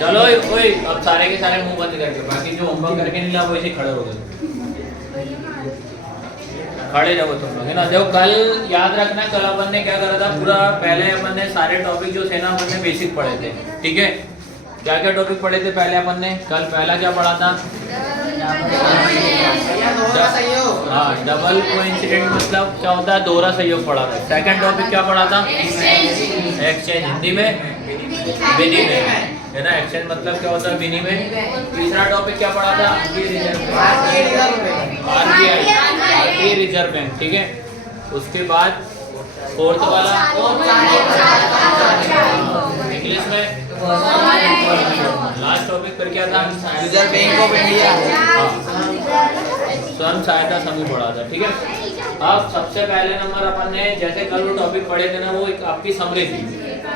चलो ओए अब सारे के सारे मुंह बंद करके, बाकी जो होमवर्क करके नहीं ला वो ऐसे खड़े हो गए, खड़े रहो तुम लोग, है ना। देखो कल याद रखना, कल अपन ने क्या करा था, पूरा पहले अपन ने सारे टॉपिक जो थे ना अपन ने बेसिक पढ़े थे, ठीक है। क्या क्या टॉपिक पढ़े थे पहले अपन ने, कल पहला क्या पढ़ा था, हाँ डबल कोइंसिडेंट मतलब क्या होता है, दोहरा संयोग पढ़ा था। सेकंड टॉपिक क्या पढ़ा था, एक्सचेंज, हिंदी में विनिमय, है ना। एक्सचेंज मतलब क्या होता है, विनिमय। तीसरा टॉपिक क्या पढ़ा था, भारतीय रिजर्व बैंक, ठीक है। उसके बाद फोर्थ वाला इंग्लिश में, लास्ट टॉपिक पर क्या था, रिजर्व बैंक ऑफ इंडिया, स्वयं सहायता समूह पढ़ा था, ठीक है। अब सबसे पहले नंबर अपन ने जैसे कल वो टॉपिक पढ़े थे ना, वो एक आपकी समरी थी।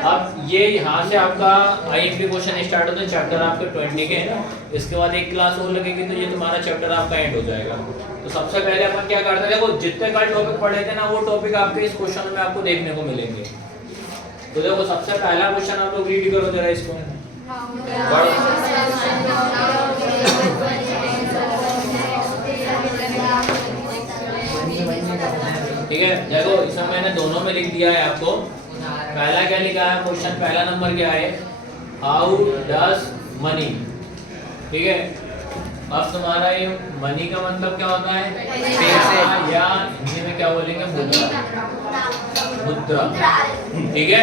अब ये यहाँ से आपका आईएमपी क्वेश्चन स्टार्ट होते हैं, चैप्टर आपके 20 के है ना। इसके बाद एक क्लास और लगेगी तो ये तुम्हारा चैप्टर आपका एंड हो जाएगा। तो सबसे पहले अपन क्या करते हैं, देखो जितने कल टॉपिक पढ़े थे ना वो टॉपिक आपके इस क्वेश्चन में आपको देखने को मिलेंगे। तो देखो सबसे पहला क्वेश्चन आप लोग रीड करो जरा इसको, ठीक है। देखो इसमें मैंने दोनों में लिख दिया है आपको। पहला क्या लिखा है क्वेश्चन, पहला नंबर क्या है, हाउ डज मनी, ठीक है। अब तुम्हारा ये मनी का मतलब क्या होता है, पैसे, या हिंदी में क्या बोलेंगे, मुद्रा, मुद्रा, ठीक है।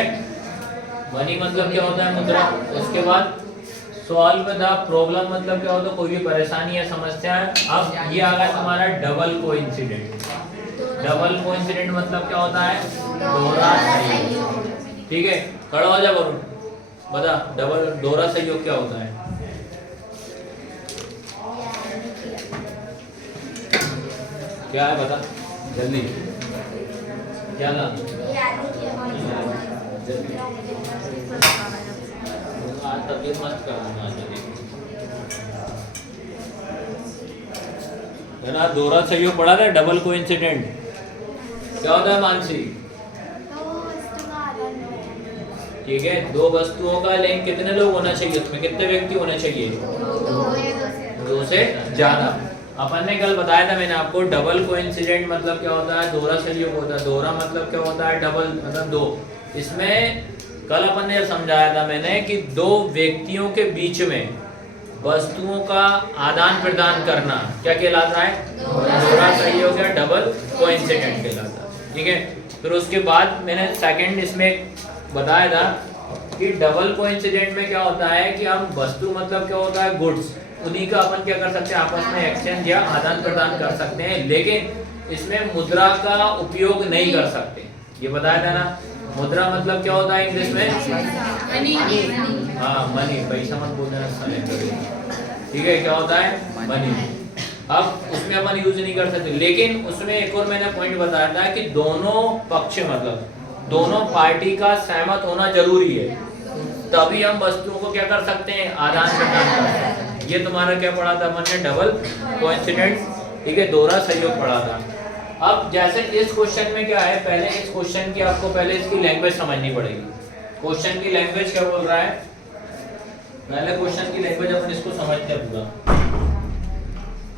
मनी मतलब क्या होता है, मुद्रा। उसके बाद सॉल्व द प्रॉब्लम मतलब क्या होता है, कोई भी परेशानी या समस्या है। अब ये आ गया तुम्हारा डबल कोइंसिडेंट। डबल कोइंसिडेंट मतलब क्या होता है, दोहरा संयोग, ठीक है। खड़ा हो जा वरुण, बता डबल दोहरा संयोग क्या होता है। क्या है बता जल्दी, क्या था, आज तबीयत मस्त कर दूंगा है ना। दोहरा संयोग पढ़ा था, डबल कोइंसिडेंट क्या होता है मानसी, ठीक है। दो वस्तुओं का लिंक कितने लोग होना चाहिए, उसमें कितने व्यक्ति होने चाहिए, दो से ज्यादा। अपन ने कल बताया था मैंने आपको, डबल कोइंसिडेंट मतलब क्या होता है, दोहरा संयोग होता है। दोहरा मतलब क्या होता है, डबल मतलब दो। इसमें कल अपन ने समझाया था मैंने कि दो व्यक्तियों के बीच में वस्तुओं का आदान प्रदान करना क्या कहलाता है, दोहरा संयोग या डबल कोइंसिडेंट कहलाता है, ठीक है। फिर उसके बाद मैंने सेकंड इसमें बताया था कि डबल कोइंसिडेंट में क्या होता है कि हम वस्तु मतलब क्या होता है, गुड्स, उन्हीं का अपन क्या कर सकते हैं, आपस में एक्सचेंज या आदान प्रदान कर सकते हैं, लेकिन इसमें मुद्रा का उपयोग नहीं कर सकते। ये बताया था ना। मुद्रा मतलब क्या होता है इंग्लिश में, हाँ मनी, पैसा मत बोलना, ठीक है। क्या होता है, मनी। अब उसमें अपन यूज नहीं कर सकते, लेकिन उसमें एक और मैंने पॉइंट बताया था कि दोनों पक्ष मतलब दोनों पार्टी का सहमत होना जरूरी है, तभी हम वस्तुओं को क्या कर सकते हैं, आदान प्रदान कर सकते हैं। ये तुम्हारा क्या पढ़ा था हमने, डबल कोइंसिडेंट, ठीक है, दोहरा संयोग पढ़ा था। अब जैसे इस क्वेश्चन में क्या है, पहले इस क्वेश्चन की आपको पहले इसकी लैंग्वेज समझनी पड़ेगी। क्वेश्चन की लैंग्वेज क्या बोल रहा है, पहले क्वेश्चन की लैंग्वेज अपन इसको समझते हैं पूरा।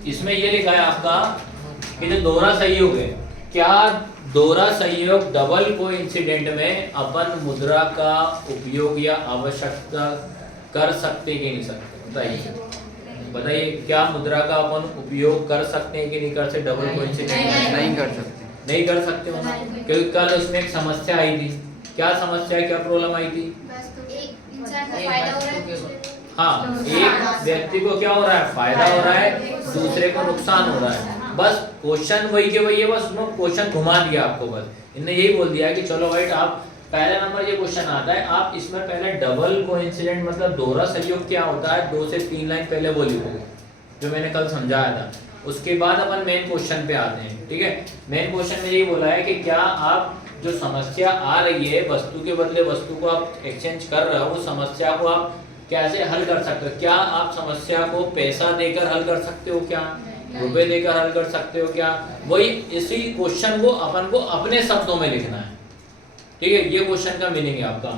इसमें ये लिखा है आपका कि जो दोहरा संयोग है, क्या दोहरा संयोग डबल कोइंसिडेंट में अपन मुद्रा का उपयोग या आवश्यकता कर सकते कि नहीं सकते, बताइए बताइए। क्या मुद्रा का अपन उपयोग कर सकते हैं कि नहीं कर सकते, डबल कोइंसिडेंट नहीं कर सकते, नहीं कर सकते हो ना, क्योंकि कल उसमें एक समस्या आई थी। क्या समस्या, क्या प्रॉब्लम आई थी, हाँ एक व्यक्ति को क्या हो रहा है, फायदा हो रहा है, दूसरे को नुकसान हो रहा है। बस क्वेश्चन वही के वही है, बस उसमें क्वेश्चन घुमा दिया आपको। बस इन्हें यही बोल दिया कि चलो भाई आप पहला नंबर ये क्वेश्चन आता है, आप इसमें पहले डबल कोइंसिडेंट मतलब दोहरा संयोग क्या होता है, 2 से 3 लाइन पहले वो लिखो जो मैंने कल समझाया था। उसके बाद अपन मेन क्वेश्चन पे आते हैं, ठीक है। मेन क्वेश्चन में यही बोला है कि क्या आप जो समस्या आ रही है, वस्तु के बदले वस्तु को आप एक्सचेंज कर रहे हो, वो समस्या को आप कैसे हल कर सकते हो। क्या आप समस्या को पैसा देकर हल कर सकते हो, क्या रुपए देकर हल कर सकते हो, क्या। वही इसी क्वेश्चन को अपन को अपने शब्दों में लिखना है, ठीक है। ये क्वेश्चन का मीनिंग है आपका।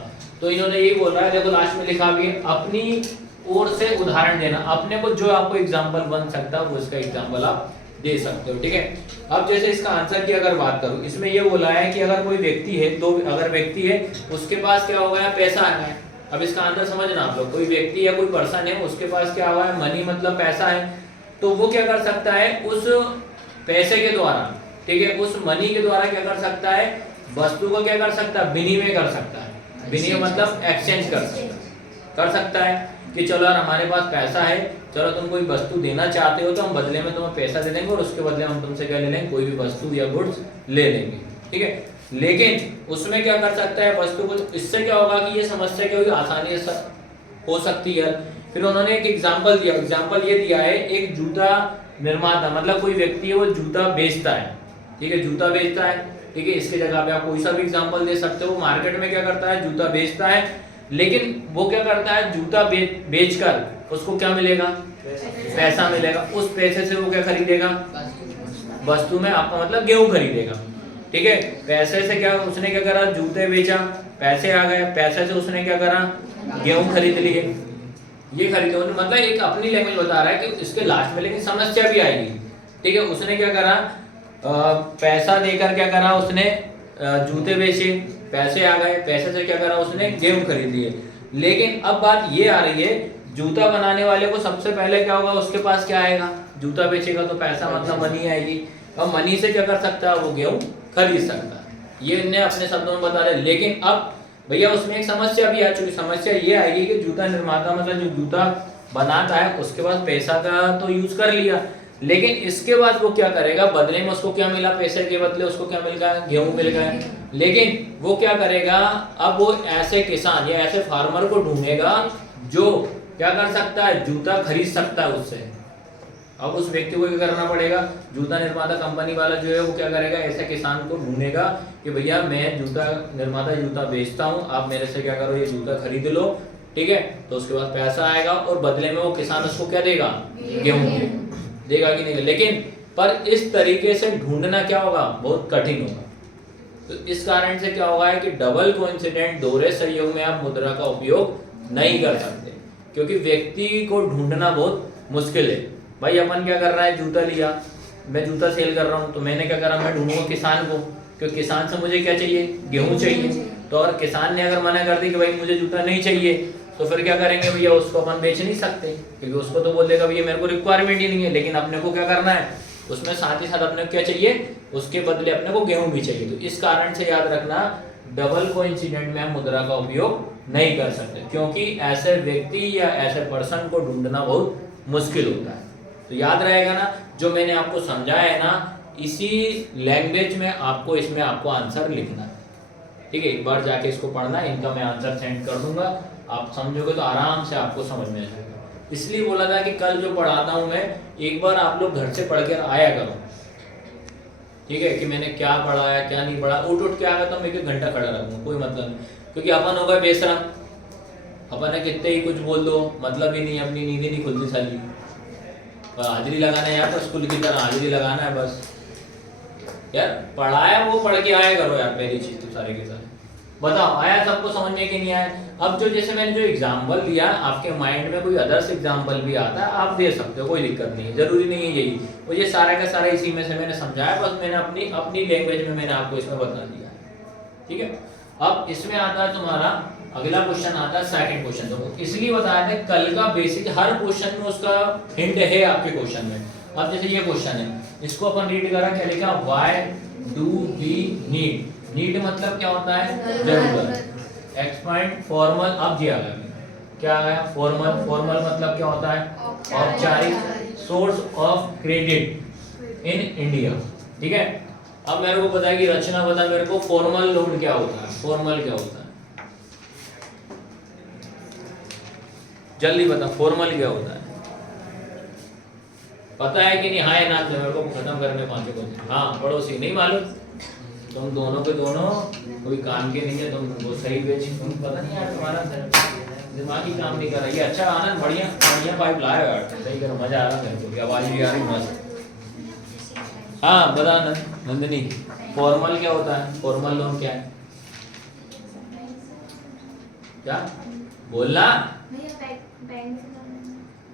तो इन्होंने यही बोल रहा है, देखो लास्ट में लिखा भी है, अपनी और से उदाहरण देना, अपने को जो आपको एग्जांपल बन सकता है वो इसका एग्जांपल आप दे सकते हो, ठीक है। अब जैसे इसका आंसर की अगर बात करूं, इसमें ये बोला है कि अगर कोई व्यक्ति है, दो अगर व्यक्ति है उसके पास क्या होगा, पैसा है। अब इसका आंसर समझना आप लोग, कोई व्यक्ति या कोई पर्सन है उसके पास क्या हुआ है, मनी मतलब पैसा है, तो वो क्या कर सकता है, उस पैसे के द्वारा, ठीक है, उस मनी के द्वारा क्या कर सकता है, वस्तु को क्या कर सकता है, विनिमय कर सकता है। विनिमय मतलब एक्सचेंज कर सकता है कि चलो यार हमारे पास पैसा है, चलो तुम कोई वस्तु देना चाहते हो तो हम बदले में तुम्हें पैसा दे देंगे और उसके बदले हम तुमसे क्या ले लेंगे, कोई भी वस्तु या गुड्स ले लेंगे, ठीक है। लेकिन उसमें क्या कर सकता है, वस्तु को, इससे क्या होगा कि ये समस्या क्या होगी, आसानी से हो सकती है। फिर उन्होंने एक एग्जांपल दिया, एग्जांपल ये दिया है, एक जूता निर्माता मतलब कोई व्यक्ति है वो जूता बेचता है, ठीक है, जूता बेचता है, ठीक है। इसके जगह पे आप कोई सा भी एग्जांपल दे सकते हो। मार्केट में क्या करता है, जूता बेचता है, लेकिन वो क्या करता है, जूता बेचकर उसको क्या मिलेगा, पैसा मिलेगा। उस पैसे से वो क्या खरीदेगा, वस्तु में आपका मतलब गेहूं खरीदेगा, ठीक है। पैसे से क्या उसने क्या करा, जूते बेचा, पैसे आ गए, पैसे से उसने क्या करा, गेहूं खरीद लिए, ये खरीदो, मतलब एक अपनी लैंग्वेज बता रहा है कि इसके लास्ट में लेकिन समस्या भी आएगी, ठीक है। उसने क्या करा, पैसा देकर क्या करा, उसने जूते बेचे, पैसे आ गए, पैसे से क्या करा, उसने गेहूं खरीद लिए। लेकिन अब बात ये आ रही है, जूता बनाने वाले को सबसे पहले क्या होगा, उसके पास क्या आएगा, जूता बेचेगा तो पैसा मतलब मनी आएगी, और मनी से क्या कर सकता है, वो गेहूं खरीद सकता है। ये इन्हें अपने शब्दों में बता रहे। लेकिन अब भैया उसमें एक समस्या भी आ चुकी, समस्या ये आएगी कि जूता निर्माता मतलब जो जूता बनाता है उसके पास पैसा का तो यूज कर लिया, लेकिन इसके बाद वो क्या करेगा, बदले में उसको क्या मिला, पैसे के बदले उसको क्या मिल गया, गेहूं मिल गया। लेकिन वो क्या करेगा, अब वो ऐसे किसान या ऐसे फार्मर को ढूंढेगा जो क्या कर सकता है, जूता खरीद सकता है उससे। अब उस व्यक्ति को क्या करना पड़ेगा, जूता निर्माता कंपनी वाला जो है वो क्या करेगा, ऐसे किसान को ढूंढेगा कि भैया मैं जूता निर्माता जूता बेचता हूँ, आप मेरे से क्या करो, ये जूता खरीद लो, ठीक है। तो उसके बाद पैसा आएगा और बदले में वो किसान उसको क्या देगा, गेहूं देगा कि नहीं। लेकिन पर इस तरीके से ढूंढना क्या होगा, बहुत कठिन होगा। तो इस कारण से क्या होगा है कि डबल कोइंसिडेंट दोहरे संयोग में आप मुद्रा का उपयोग नहीं कर सकते, क्योंकि व्यक्ति को ढूंढना बहुत मुश्किल है। भाई अपन क्या कर रहा है, जूता लिया, मैं जूता सेल कर रहा हूँ, तो मैंने क्या करा, मैं ढूंढूंगा किसान को, क्योंकि किसान से मुझे क्या चाहिए, गेहूं चाहिए। तो अगर किसान ने अगर मना कर दी कि भाई मुझे जूता नहीं चाहिए, तो फिर क्या करेंगे भैया, उसको अपन बेच नहीं सकते, क्योंकि उसको तो बोल देगा भैया मेरे को रिक्वायरमेंट ही नहीं है। लेकिन अपने को क्या करना है, उसमें साथ ही साथ अपने को क्या चाहिए, उसके बदले अपने को गेहूं भी चाहिए। तो इस कारण से याद रखना, डबल कोइंसिडेंट में हम मुद्रा का उपयोग नहीं कर सकते, क्योंकि ऐसे व्यक्ति या ऐसे पर्सन को ढूंढना बहुत मुश्किल होता है। तो याद रहेगा ना, जो मैंने आपको समझाया है ना, इसी लैंग्वेज में आपको इसमें आपको आंसर लिखना है, ठीक है। एक बार जाके इसको पढ़ना, इनका मैं आंसर सेंड कर दूंगा, आप समझोगे तो आराम से आपको समझ में आ जाएगा। इसलिए बोला था कि कल जो पढ़ाता हूं मैं, एक बार आप लोग घर से पढ़ कर आया करो, ठीक है, कि मैंने क्या पढ़ाया क्या नहीं पढ़ा। उठ के आया तो मैं 1 घंटा खड़ा रहूंगा, कोई मतलब नहीं, क्योंकि अपन होगा बेशरम, अपन है कितने ही कुछ बोल दो, मतलब ही नहीं, अपनी नींद ही नहीं खुलती साली। हाजिरी लगाना है यार, तो स्कूल की तरह हाजिरी लगाना है बस यार। पढ़ाया वो पढ़ के आया करो यार, पहली चीज तो सारे के सारे। बताओ आया सबको समझ में कि नहीं आया। अब जो जैसे मैंने जो एग्जाम्पल दिया, आपके माइंड में कोई अदर्स एग्जाम्पल भी आता है, आप दे सकते हो, कोई दिक्कत नहीं है, जरूरी नहीं है यही। और ये सारा का सारा इसी में से मैंने समझाया, बस मैंने अपनी अपनी लैंग्वेज में मैंने आपको इसमें बता दिया, ठीक है। अब इसमें आता है तुम्हारा अगला क्वेश्चन, आता है सेकंड क्वेश्चन। तो इसलिए बताया था कल का बेसिक हर क्वेश्चन में उसका हिंट है आपके क्वेश्चन में। अब जैसे ये क्वेश्चन है, इसको अपन रीड करा, क्या लिखा, why do we need. Need मतलब क्या होता है, जरूरत। एक्सपांड फॉर्मल, अब जी आ गया, क्या है फॉर्मल। फॉर्मल मतलब क्या होता है, औपचारिक। Source of credit in India, ठीक है। अब मेरे को पता है कि रचना बता मेरे को फॉर्मल लोन क्या होता है, फॉर्मल क्या होता है, जल्दी बता, फॉर्मल क्या होता है, पता है कि नहीं, हाँ या ना, मेरे को खत्म करने 5 को। हाँ पड़ोसी नहीं मालूम, तुम दोनों के दोनों कोई काम के नहीं है, तुम वो सही बेच, तुम पता नहीं यार, तुम्हारा दिमाग ही काम नहीं कर रहा। ये अच्छा आनंद, बढ़िया बढ़िया पाइप लाया यार, सही करो, मजा आ रहा है मेरे को, आवाज भी आ रही मस्त। हाँ बता नंदिनी, फॉर्मल क्या होता है, फॉर्मल लोन क्या है, क्या बोलना, बैंक से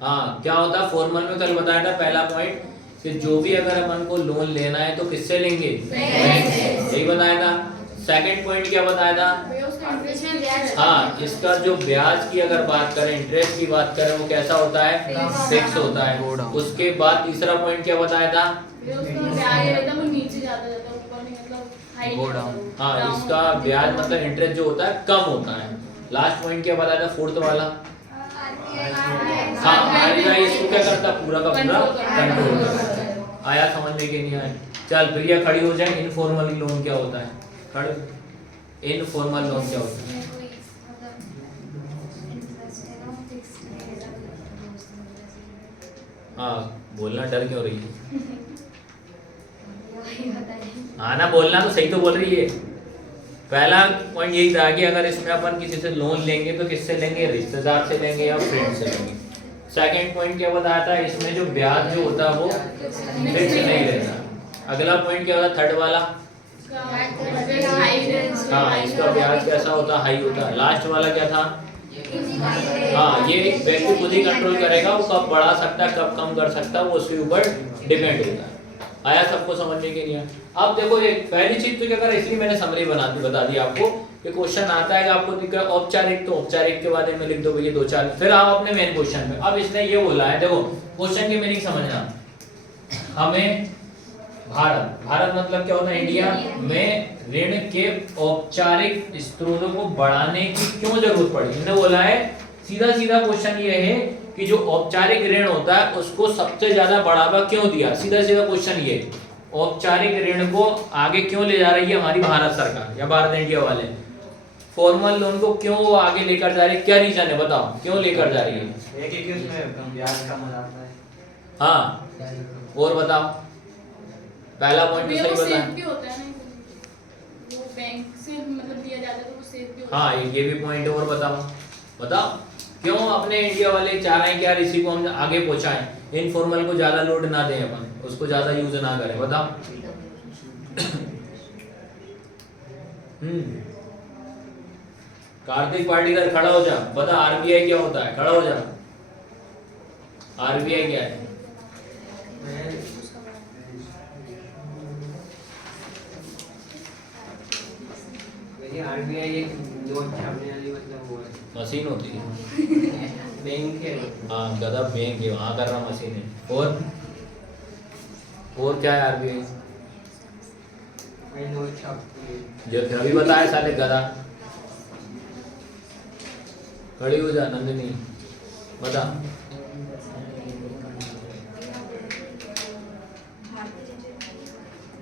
हाँ, क्या होता है फॉर्मल में कल बताया था पहला पॉइंट कि जो भी अगर अपन को लोन लेना है तो किससे लेंगे, बैंक से, यही बताया था। सेकंड पॉइंट क्या बताया था, हाँ, इसका जो ब्याज की अगर बात करें, इंटरेस्ट की बात करें, वो कैसा होता है, फिक्स होता है। उसके बाद तीसरा पॉइंट क्या बताया था, हाँ, इसका ब्याज मतलब इंटरेस्ट जो होता है कम होता है। लास्ट पॉइंट क्या बताया था, फोर्थ वाला, हाँ, आरबीआई इसको क्या करता है, पूरा का पूरा कंट्रोल करता है। आया समझ में कि नहीं आया? चल प्रिया खड़ी हो जाए। इनफॉर्मल लोन क्या होता है, खड़े, इनफॉर्मल लोन क्या होता है? हाँ, बोलना डर क्यों रही है? हाँ ना, बोलना तो सही तो बोल रही है। पहला पॉइंट यही था कि अगर इसमें अपन किसी से लोन लेंगे तो किससे लेंगे, रिश्तेदार से लेंगे या फ्रेंड से लेंगे। सेकंड पॉइंट क्या बताया था, इसमें जो ब्याज जो होता है वो फिक्स नहीं रहता। अगला पॉइंट क्या होता, थर्ड वाला, हाँ, इसका ब्याज कैसा होता, हाई होता है। लास्ट वाला क्या था, हाँ, ये व्यक्ति खुद ही कंट्रोल करेगा, वो कब बढ़ा सकता है कब कम कर सकता है, वो उसके ऊपर डिपेंड होता है। आया सबको समझने के लिए? अब देखो, एक पहली चीज तो क्या करा, इसलिए मैंने समरी बता दी आपको कि क्वेश्चन आता है कि आपको दिख रहा है औपचारिक, तो औपचारिक के बाद में लिख दो भैया 2-4, फिर आप अपने मेन क्वेश्चन में। अब इसने ये बोला है, देखो क्वेश्चन की मीनिंग समझना, हमें भारत मतलब क्या होता है, इंडिया में ऋण के औपचारिक स्त्रोतों को बढ़ाने की क्यों जरूरत पड़ी। इन्होंने बोला है, सीधा सीधा क्वेश्चन ये है कि जो औपचारिक ऋण होता है उसको सबसे ज्यादा बढ़ावा क्यों दिया। सीधा सीधा क्वेश्चन ये, औपचारिक ऋण को आगे क्यों ले जा रही है हमारी भारत सरकार या भारत इंडिया वाले, फॉर्मल लोन को क्यों वो आगे लेकर जा रही है, क्या रीजन है बताओ, क्यों लेकर जा रही है? एक ही उसमें ब्याज कम हो जाता है। हाँ, और बताओ, पहला पॉइंट तो सही बताया, वो बैंक से मतलब दिया जाता है तो वो सेफ भी होता है। हाँ, ये भी पॉइंट। और बताओ क्यों अपने इंडिया वाले चाह रहे हैं कि यार इसी को हम आगे पहुंचाएं, इनफॉर्मल को ज्यादा लोड ना दें, अपन उसको ज्यादा यूज ना करें, बताओ। कार्तिक पाटीदार खड़ा हो जा, बता आरबीआई क्या होता है, खड़ा हो जा। आरबीआई क्या है? आरबीआई एक नोट छापने वाली मतलब वो है, मशीन होती है। बैंक है। हाँ, गधा बैंक है, वहां कर रहा मशीन है। और क्या है आरबीआई? नोट छापती है। जो अभी बताया साले गधा, खड़ी हो जा नंदिनी, बता।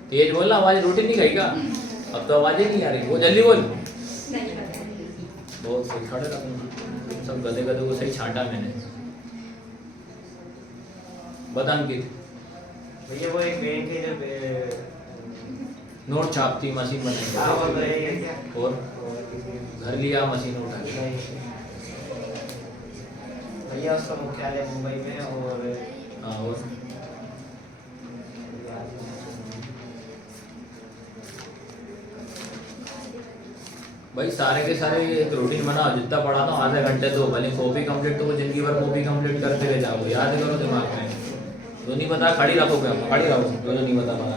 तेज बोलना, आवाज रोटी नहीं खाई का? अब तो आवाज ही नहीं आ रही, वो जल्दी बोल। बहुत सही, खड़े रखो, सब गधे गधे को सही छांटा मैंने। बता अंकित। भैया वो एक बैंक है जब नोट छापती मशीन बनाई, और घर लिया मशीन उठा के। भैया उसका मुख्यालय मुंबई में, और हाँ, और भाई सारे के सारे एक रूटीन बनाओ, जितना पढ़ा दो आधे घंटे तो भले कॉपी कंप्लीट, तो वो जिंदगी भर कॉपी कंप्लीट करते रह जाओ, याद करो दिमाग में। जो नहीं पता खड़ी रखो, क्या खड़ी रहो, जो नहीं पता पता,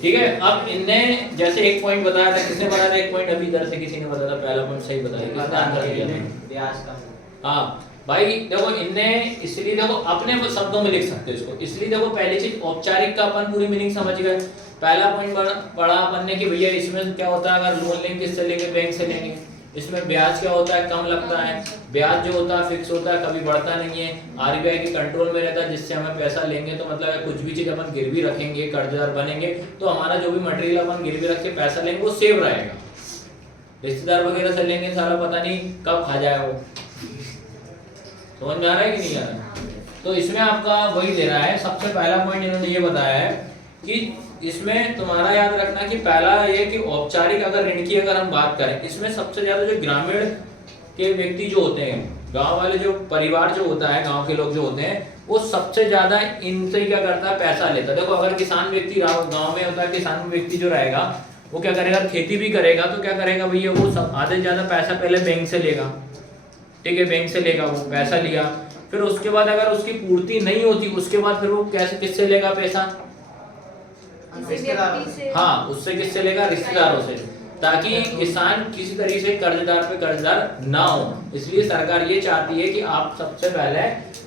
ठीक है। अब इनने जैसे एक पॉइंट बताया था, किसने बताया था एक पॉइंट, अभी इधर से किसी ने बताया था, पहला पॉइंट सही बताया, किसने आंसर दिया था? ब्याज का। हाँ भाई देखो, इनने इसलिए देखो अपने शब्दों में लिख सकते हो इसको, इसलिए देखो पहली चीज औपचारिक का अपन पूरी मीनिंग समझ गए। पहला पॉइंट पढ़ा अपन ने कि भैया इसमें क्या होता है, अगर लोन लेंगे किससे लेंगे, बैंक से लेंगे, इसमें ब्याज क्या होता है, कम लगता है, ब्याज जो होता है फिक्स होता है, कभी बढ़ता नहीं है, आरबीआई के कंट्रोल में रहता है, जिससे हमें पैसा लेंगे तो मतलब कुछ भी चीज अपन गिरवी रखेंगे, कर्जदार बनेंगे तो हमारा जो भी मटेरियल अपन गिरवी रख के पैसा लेंगे वो सेव रहेगा। रिश्तेदार वगैरह से लेंगे सारा पता नहीं कब खा जाए वो, समझ में आ रहा है कि नहीं आ रहा? तो इसमें आपका वही दे रहा है, सबसे पहला पॉइंट इन्होंने ये बताया है कि इसमें तुम्हारा याद रखना कि पहला ये कि औपचारिक अगर ऋण की अगर हम बात करें, इसमें सबसे ज्यादा जो ग्रामीण के व्यक्ति जो होते हैं, गांव वाले जो परिवार जो होता है, गांव के लोग जो होते हैं, वो सबसे ज्यादा इनसे क्या करता है, पैसा लेता है। देखो अगर किसान व्यक्ति गांव में होता है, किसान व्यक्ति जो रहेगा वो क्या करेगा, खेती भी करेगा तो क्या करेगा भैया, वो सब आधे से ज्यादा पैसा पहले बैंक से लेगा, ठीक है, बैंक से लेगा, वो पैसा लिया, फिर उसके बाद अगर उसकी पूर्ति नहीं होती उसके बाद फिर वो कैसे किससे लेगा पैसा? किसी व्यक्ति से। हाँ, उससे किससे लेगा? रिश्तेदारों से, ताकि किसान किसी तरीके से कर्जदार पे कर्जदार ना हो। इसलिए सरकार ये चाहती है कि आप सबसे पहले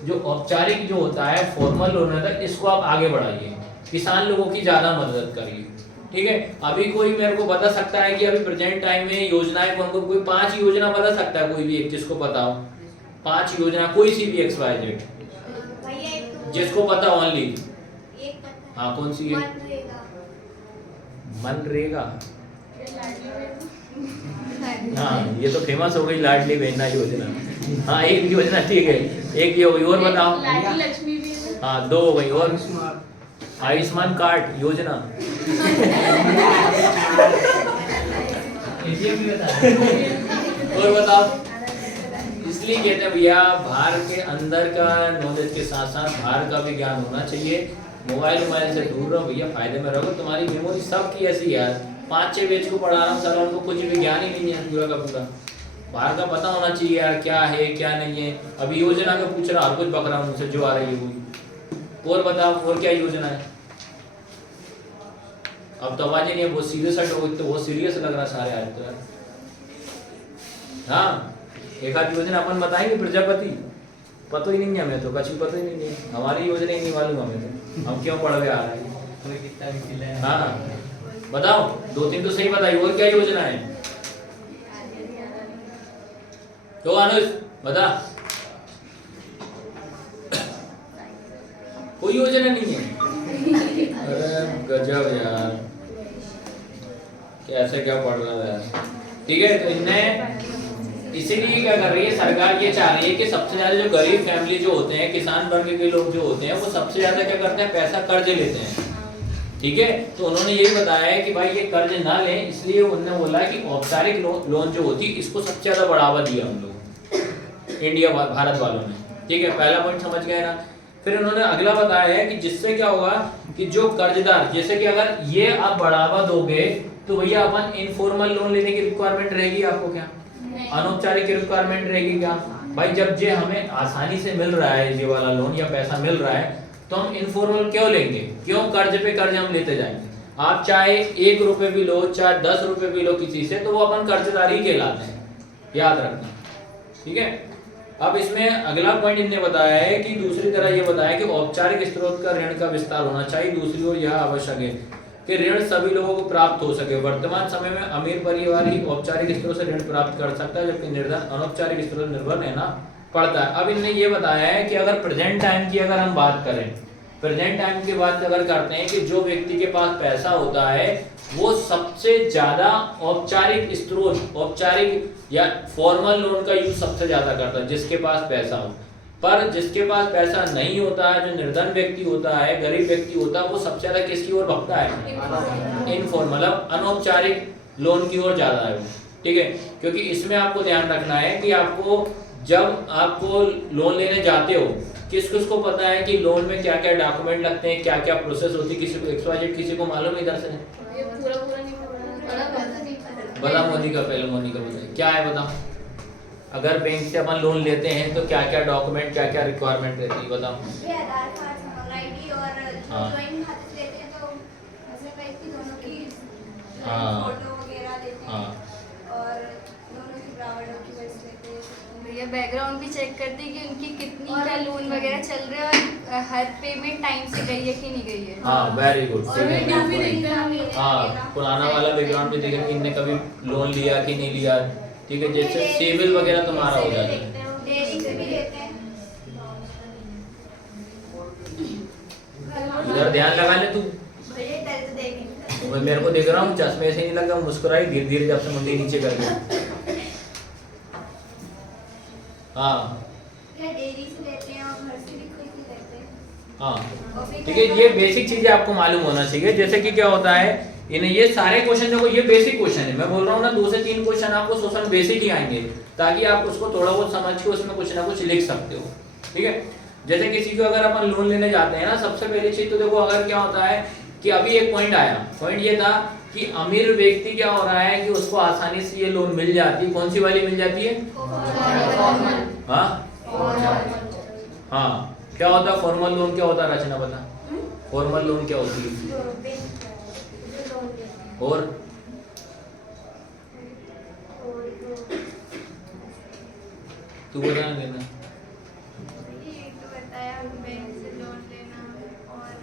जो औपचारिक जो होता है फॉर्मल लोन होता है इसको आप आगे बढ़ाइए, किसान लोगों की ज्यादा मदद करिए। ठीक है, अभी कोई मेरे को बता सकता है कि अभी प्रेजेंट टाइम में योजनाएं कौन कौन? कोई 5 योजना बता सकता है कोई भी एक जिसको पता हो? 5 योजना कोई सी भी XYZ जिसको पता ओनली। हाँ, कौन सी है? मनरेगा। हाँ, ये तो फेमस हो गई, लाडली बहना योजना। हाँ, एक योजना ठीक है, एक ये हो गई, और बताओ। लाडली लक्ष्मी भी है। हाँ, 2 हो गई, और आयुष्मान कार्ड योजना। और बताओ। इसलिए कहते हैं भैया बाहर के अंदर का नॉलेज के साथ साथ बाहर का भी ज्ञान होना चाहिए। मोबाइल से दूर रहो भैया, फायदे में रहो। तुम्हारी मेमोरी सबकी ऐसी यार, 5-6 पेज को पढ़ा रहा हूँ साला, उनको कुछ भी ज्ञान ही नहीं है पूरा का पूरा। बाहर का पता होना चाहिए यार, क्या है क्या नहीं है। अभी योजना का पूछ रहा, हर कुछ बक रहा हूँ मुझसे जो आ रही है वही। और बताओ, और क्या योजना है? अब तो आवाज ही नहीं है, बहुत सीरियस हो गई, तो बहुत सीरियस लग रहा सारे आज तो यार। हाँ, एक आध योजना अपन बताएंगे। प्रजापति पता ही नहीं है हमें तो, कच्ची पता ही नहीं है, हमारी योजना ही नहीं मालूम हमें तो, हम क्यों पढ़ गए आ रहे हैं। हाँ बताओ, 2-3 तो सही बताइए, और क्या योजना है? तो अनुज बता, कोई योजना नहीं है? अरे गजब यार, कैसे क्या पढ़ रहा है यार। ठीक है, तो इनने इसीलिए क्या कर रही है सरकार, ये चाह रही है कि सबसे ज्यादा जो गरीब फैमिली जो होते हैं, किसान वर्ग के लोग जो होते हैं, वो सबसे ज्यादा क्या करते हैं? पैसा कर्ज लेते हैं। ठीक है, तो उन्होंने यही बताया है कि भाई ये कर्ज ना लें, इसलिए उन्होंने बोला कि औपचारिक लोन जो होती है इसको सबसे ज्यादा बढ़ावा दिया हम लोग इंडिया भारत वालों ने। ठीक है, पहला पॉइंट समझ गए ना। फिर उन्होंने अगला बताया है कि जिससे क्या होगा कि जो कर्जदार, जैसे कि अगर ये आप बढ़ावा दोगे तो भैया अपन इनफॉर्मल लोन लेने की रिक्वायरमेंट रहेगी आपको क्या? अनौपचारिक की रिक्वायरमेंट रहेगी क्या? भाई जब जे हमें आसानी से मिल रहा है ये वाला लोन या पैसा मिल रहा है, तो हम इनफॉर्मल क्यों लेंगे? क्यों कर्ज पे कर्ज हम लेते जाएंगे? आप चाहे 1 रुपए भी लो, चाहे 10 रुपए भी लो किसी से, तो वो अपन कर्जदार ही कहलाते हैं, याद रखना। ठीक है, अब इसमें अगला पॉइंट इन्होंने बताया है कि दूसरी तरह ये बताया कि औपचारिक स्रोत का ऋण का विस्तार होना चाहिए। दूसरी ओर यह आवश्यक है कि ऋण सभी लोगों को प्राप्त हो सके। वर्तमान समय में अमीर परिवार ही औपचारिक स्रोत से ऋण प्राप्त कर सकता है, जबकि निर्धन अनौपचारिक स्रोत पर निर्भर रहना पड़ता है। अब इन्होंने ये बताया है कि अगर प्रेजेंट टाइम की अगर हम बात करें, प्रेजेंट टाइम की बात अगर करते हैं कि जो व्यक्ति के पास पैसा होता है वो सबसे ज्यादा औपचारिक स्रोत, औपचारिक या फॉर्मल लोन का यूज सबसे ज्यादा करता है जिसके पास पैसा हो। पर जिसके पास पैसा नहीं होता है, जो निर्धन व्यक्ति होता है, गरीब व्यक्ति होता है, वो सबसे ज्यादा किसकी ओर भगता है? इनफॉर्मल, अनौपचारिक लोन की ओर ज्यादा है वो। ठीक है, क्योंकि इसमें आपको ध्यान रखना है कि आपको जब आपको लोन लेने जाते हो, किस किस को पता है कि लोन में क्या क्या डॉक्यूमेंट लगते हैं, क्या क्या प्रोसेस होती है? किसी को XYZ किसी को मालूम है इधर से? पूरा नहीं पता। बता मोदी का, पहले मोदी का बताइए क्या है, बताओ। अगर बैंक से अपन लोन लेते हैं तो क्या क्या डॉक्यूमेंट, क्या क्या रिक्वायरमेंट रहती है, बताओ। आधार कार्ड, समग्र आईडी और हाँ। ज्वाइंट खाते से लेते हैं तो हस्बैंड वाइफ की दोनों की हाँ। फोटो वगैरह लेते हैं। हाँ। और दोनों की बराबर डॉक्यूमेंट्स लेते हैं। भैया बैकग्राउंड भी चेक करते हैं कि उनकी कितनी और का लोन वगैरह चल रहा है और हर पेमेंट टाइम से गई है कि नहीं गई है। हाँ, वेरी गुड। और वीडियो भी देखते हैं। हाँ, पुराना वाला बैकग्राउंड भी देखें कि इनने कभी लोन लिया कि नहीं लिया। ठीक है, जैसे सिविल वगैरह तुम्हारा हो जाता है। डेयरी से भी लेते हैं। इधर ध्यान लगा ले तू। भैया डर से देखेंगे। मैं मेरे को देख रहा हूँ, चश्मे से नहीं लगा, मुस्कुराई धीरे धीरे जब से मुंडी नीचे कर गई। हाँ क्या डेयरी से लेते हैं और घर से भी कोई भी लेते हैं। हाँ, और फिर ठीक है, ये बेसिक चीजें आपको मालूम होना चाहिए। जैसे कि क्या होता है, इन्हें ये सारे क्वेश्चन देखो, ये बेसिक क्वेश्चन है। मैं बोल रहा हूँ ना, 2 से 3 क्वेश्चन आपको सोशल बेसिक ही आएंगे, ताकि आप उसको थोड़ा बहुत समझ के उसमें कुछ ना कुछ लिख सकते हो। ठीक है, जैसे किसी को अगर अपन लोन लेने जाते हैं ना, सबसे पहली चीज तो देखो, अगर क्या होता है कि अभी एक पॉइंट आया, पॉइंट ये था कि अमीर व्यक्ति क्या हो रहा है कि उसको आसानी से ये लोन मिल जाती है। कौन सी वाली मिल जाती है? हाँ, हाँ, क्या होता है फॉर्मल लोन, क्या होता है रचना बता। फॉर्मल लोन क्या होती है? जो बैंक जो लोन देते हैं और और तू बता ना देना। ये तो बताया बैंक से लोन लेना और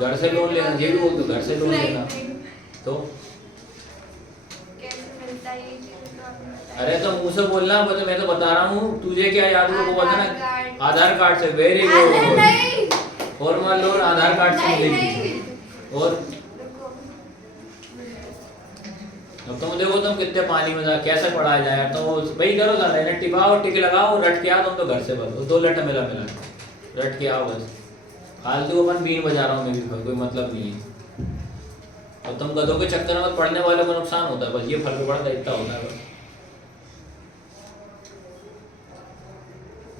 घर से लोन लेना, ये भी बोल दो घर से लोन लेना। तो कैसे मिलता है ये चीज़ तो आपने बताया। अरे तो मुंह से बोलना, बता मैं तो बता रहा हूँ, तुझे क्या याद है वो बता आधार ना। कार्ड। आधार कार्ड से, वेरी अरे गुड। नहीं फॉर्मल लोन आधार कार्ड से नहीं मिलेगी। और रुको अब तुम देखो तुम कितने पानी में था, कैसे पढ़ाया जाए यार। तो वही करो साला, इन्हें टिकाओ, टिक लगाओ, रट के आओ तुम तो घर से, बस 2 लट मिला रट के आओ बस। फालतू अपन बीन बजा रहा हूँ मैं भी, कोई मतलब नहीं है। और तुम गधों के चक्कर में पढ़ने वालों को नुकसान होता है, बस ये फर्क पड़ता है, इतना होता है बस।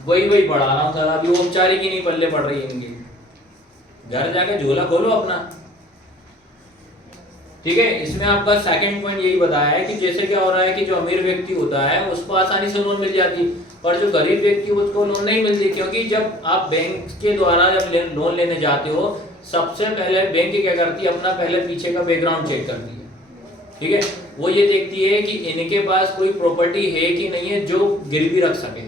वही पढ़ा रहा हूँ साला, अभी औपचारिक ही नहीं पल्ले पड़ रही है इनकी। घर जाके झोला खोलो अपना, ठीक है। इसमें आपका सेकंड पॉइंट यही बताया है कि जैसे क्या हो रहा है कि जो अमीर व्यक्ति होता है उसको आसानी से लोन मिल जाती है, पर जो गरीब व्यक्ति उसको लोन नहीं मिलती। क्योंकि जब आप बैंक के द्वारा जब लोन लेने जाते हो, सबसे पहले बैंक क्या करती है, अपना पहले पीछे का बैकग्राउंड चेक करती है, ठीक है। वो ये देखती है कि इनके पास कोई प्रॉपर्टी है कि नहीं है जो गिरवी रख सके।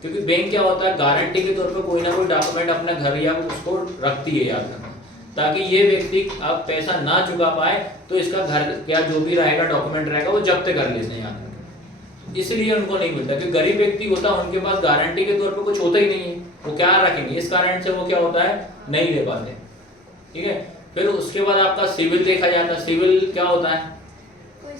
क्योंकि बैंक क्या होता है, गारंटी के तौर पर कोई ना कोई डॉक्यूमेंट अपने घर या उसको रखती है, याद रखना, ताकि ये व्यक्ति अब पैसा ना चुका पाए तो इसका घर क्या जो भी रहेगा डॉक्यूमेंट रहेगा वो जब्त कर लेते हैं, याद रखें। इसलिए उनको नहीं मिलता। क्योंकि गरीब व्यक्ति होता है उनके पास गारंटी के तौर पर कुछ होता ही नहीं है, वो क्या रखेंगे, इस कारण से वो क्या होता है, नहीं ले पाते, ठीक है। फिर उसके बाद आपका सिविल देखा जाता है। सिविल क्या होता है? कोई